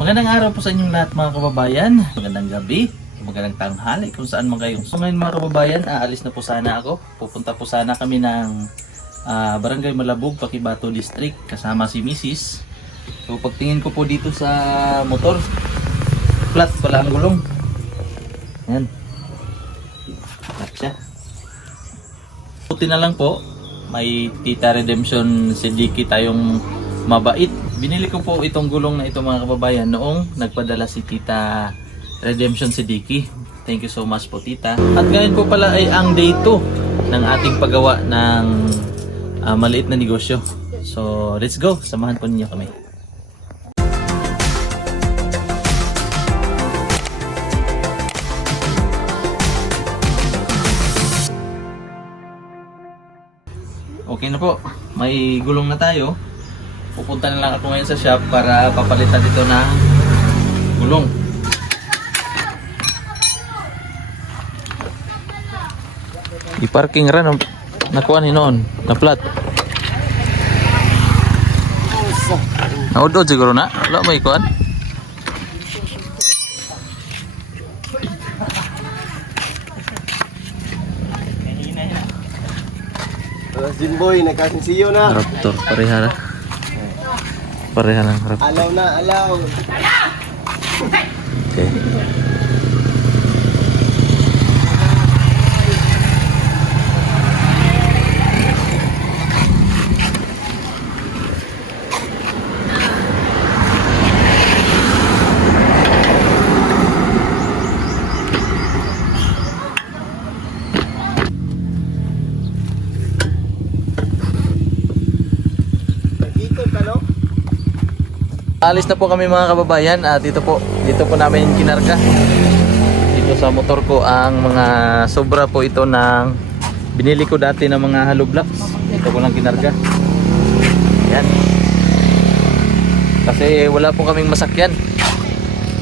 Magandang araw po sa inyong lahat mga kababayan. Magandang gabi, magandang tanghali kung saan man kayo. So ngayon mga kababayan, aalis na po sana ako. Pupunta po sana kami ng Barangay Malabog, Paquibato District kasama si Mrs. So pagtingin ko po dito sa motor, flat pala ang gulong. Ayan. Flat siya. Buti na lang po, may Tita Redemption Siddiqui tayong mabait. Binili ko po itong gulong na ito mga kababayan noong nagpadala si Tita Redemption Siddiqui. Thank you so much po Tita. At ngayon po pala ay ang day 2 ng ating paggawa ng maliit na negosyo. So let's go, samahan po ninyo kami. Okay na po, may gulong na tayo. Pupunta na lang ako ngayon sa shop para papalitan dito ng gulong. I-parking rin nakuha ni noon na flat. Naudod siguro na? Wala may ikuan? Jinboy, nagkasinsiyo na. Raptor, pareha na. Pareha ng Raptor. Alaw na, alaw. Okay. Dito ka, no? Alis na po kami mga kababayan at dito po namin kinarga dito sa motor ko ang mga sobra po ito ng binili ko dati ng mga hollow blocks. Ito ko lang kinarga. Yan. Kasi wala po kaming masakyan.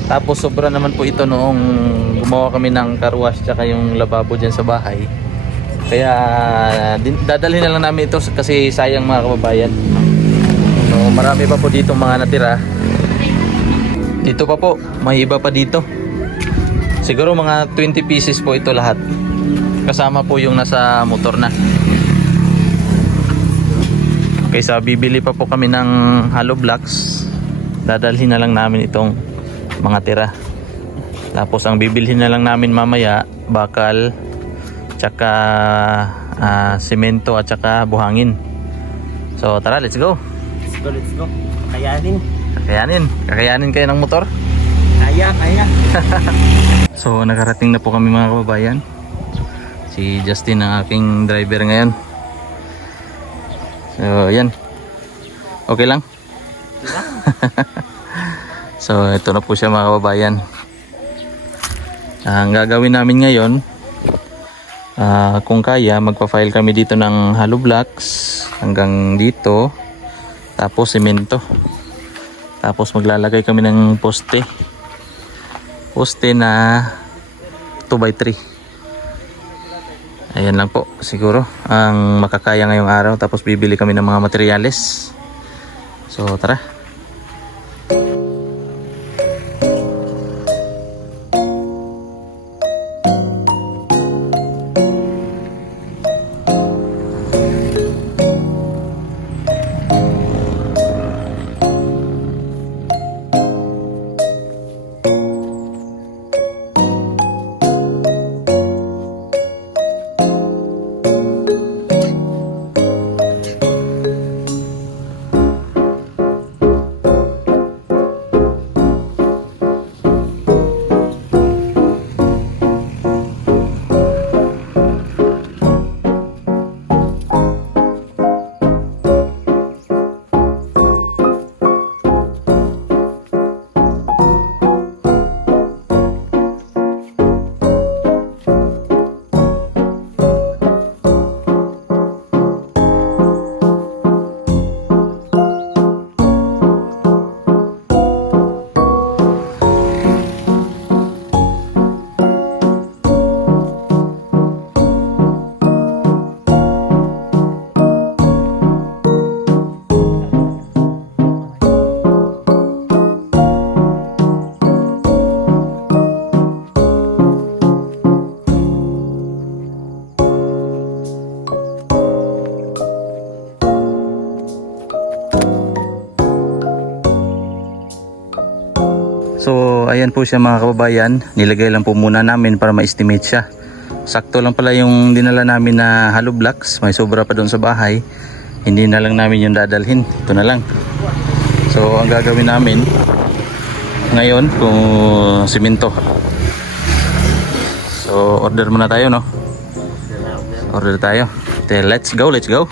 Tapos sobra naman po ito noong gumawa kami ng car wash tsaka yung lababo dyan sa bahay. Kaya dadalhin na lang namin ito kasi sayang mga kababayan. So marami pa po dito mga natira. Dito pa po, may iba pa dito. Siguro mga 20 pieces po ito lahat. Kasama po yung nasa motor na. Okay, so bibili pa po kami ng hollow blocks. Dadalhin na lang namin itong mga tira. Tapos ang bibilhin na lang namin mamaya, bakal, tsaka semento at tsaka buhangin. So tara, let's go. Let's go. Kakayanin kayo ng motor? Kaya. So nakarating na po kami mga kababayan. Si Justin ang aking driver ngayon. So yan. Okay lang? So ito na po siya mga kababayan. Ang gagawin namin ngayon, kung kaya magpa-file kami dito ng hollow blocks hanggang dito. Tapos semento. Tapos maglalagay kami ng poste na 2x3. Ayan lang po siguro ang makakaya ngayong araw. Tapos bibili kami ng mga materyales. So tara. So ayan po siya mga kababayan, nilagay lang po muna namin para ma-estimate siya. Sakto lang pala yung dinala namin na hollow blocks, may sobra pa doon sa bahay. Hindi na lang namin yung dadalhin, ito na lang. So ang gagawin namin ngayon kung simento. So order muna tayo, no? Order tayo. Let's go, let's go.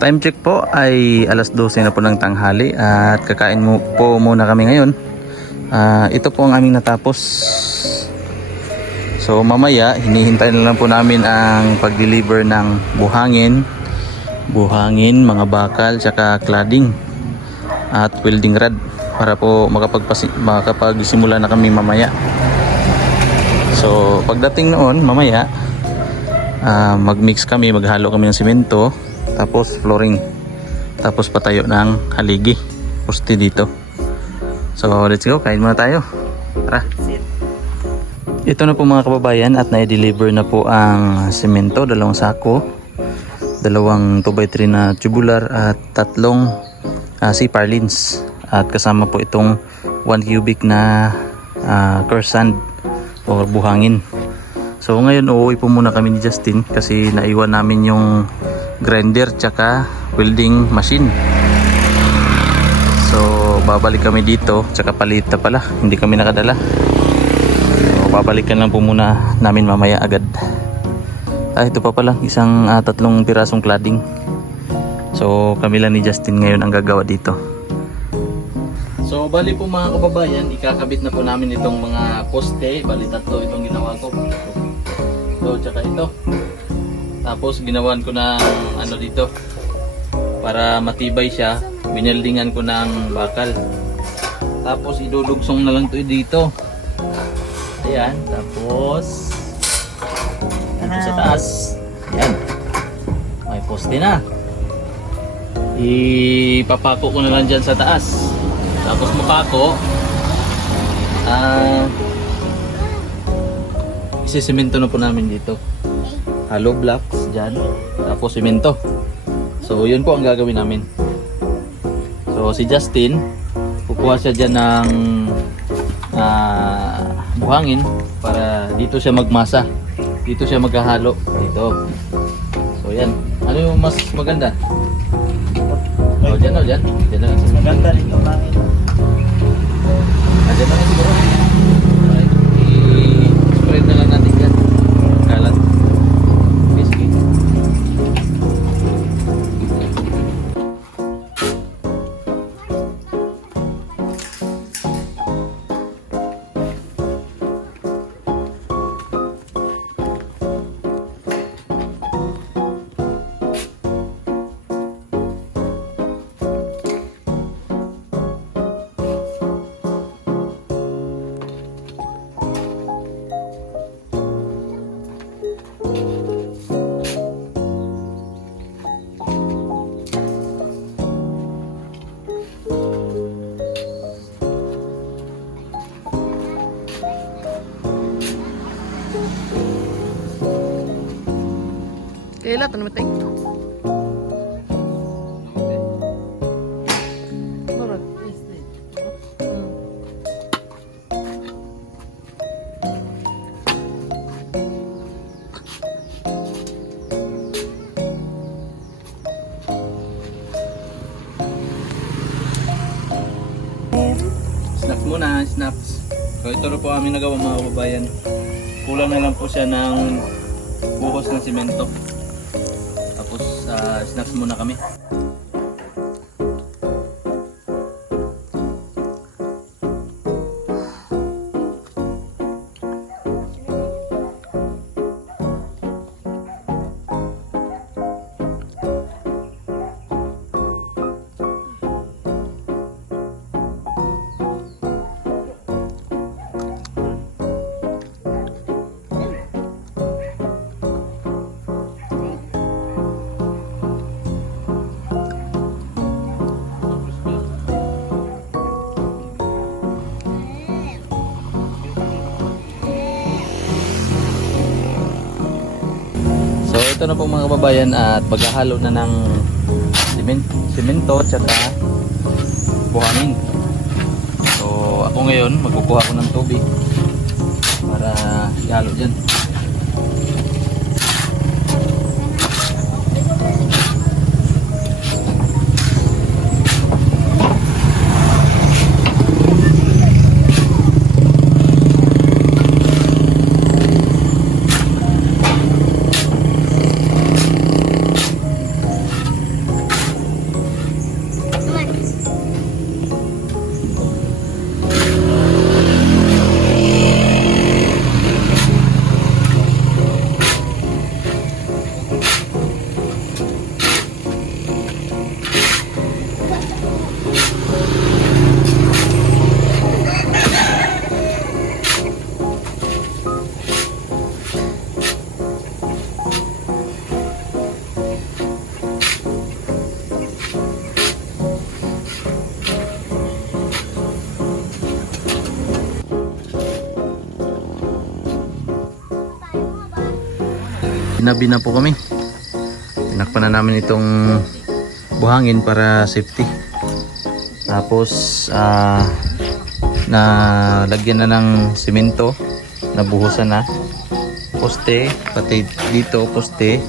Time check po ay alas 12 na po ng tanghali at kakain mo po muna kami ngayon. Ito po ang aming natapos. So mamaya hinihintay na lang po namin ang pag-deliver ng buhangin, mga bakal, tsaka cladding at welding rod para po makapagsimula na kami mamaya. So pagdating noon mamaya maghalo kami ng simento, tapos flooring, tapos patayo ng haligi, poste dito. So let's go, kain muna tayo. Tara. Ito na po mga kababayan at na-deliver na po ang semento, 2 sako, 2 2x3 na tubular at 3 C-Parlins at kasama po itong 1 cubic na crushed sand or buhangin. So ngayon uuwi po muna kami ni Justin kasi naiwan namin yung grinder tsaka welding machine. So babalik kami dito, tsaka palita pala, hindi kami nakadala. So babalikan lang po muna namin mamaya agad. Ito pa pala isang 3 pirasong cladding. So kami lang ni Justin ngayon ang gagawa dito. So bali po mga kababayan, ikakabit na po namin itong mga poste. Bali 3 itong ginawa ko. So tsaka ito. Tapos ginawan ko ng ano dito para matibay siya, bineldingan ko ng bakal. Tapos idudugsong na lang to dito. Ayan, tapos dito sa taas. Ayan. May poste na. Ipapako ko na lang dyan sa taas. Tapos mapako. Isisemento na po namin dito. Hollow blocks dyan, tapos simento. So yun po ang gagawin namin. So si Justin, kukuha siya dyan ng buhangin para dito siya magmasa, dito siya maghahalo dito. So yan, ano yung mas maganda? Dyan na lang. Maganda rin yung langit. Dyan na lang siguro. I-spread na lang natin dyan. Kalat. Kailan ito namatay? snaps. So ito na po aming nagawa mga kababayan. Kulang na lang po siya ng buhos ng simento. Tapos snaps muna kami. So ito na po mga kababayan at paghahalo na ng simento at saka buhangin. So ako ngayon magkukuha ko ng tubig para ihalo dyan. Tinabi na po kami. Tinakpan na namin itong buhangin para safety. Tapos na lagyan na ng simento, nabuhusan na. Poste, pati dito poste.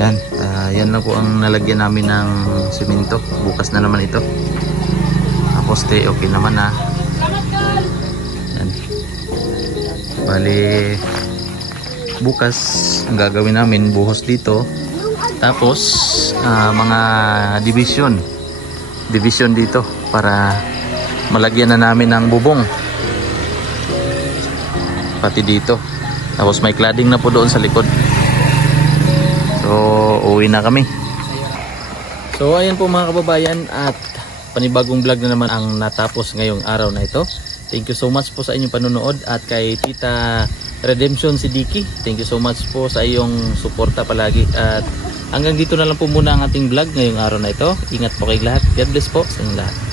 Yan, yan lang po ang nalagyan namin ng simento. Bukas na naman ito. Poste, okay naman na. Yan. Bali bukas ang gagawin namin buhos dito, tapos mga division dito para malagyan na namin ng bubong pati dito, tapos may cladding na po doon sa likod. So uwi na kami. So ayan po mga kababayan, at panibagong vlog na naman ang natapos ngayong araw na ito. Thank you so much po sa inyong panonood, at kay Tita Redemption si Dicky, thank you so much po sa iyong suporta palagi. At hanggang dito na lang po muna ang ating vlog ngayong araw na ito. Ingat po kay lahat. God bless po sa inyong lahat.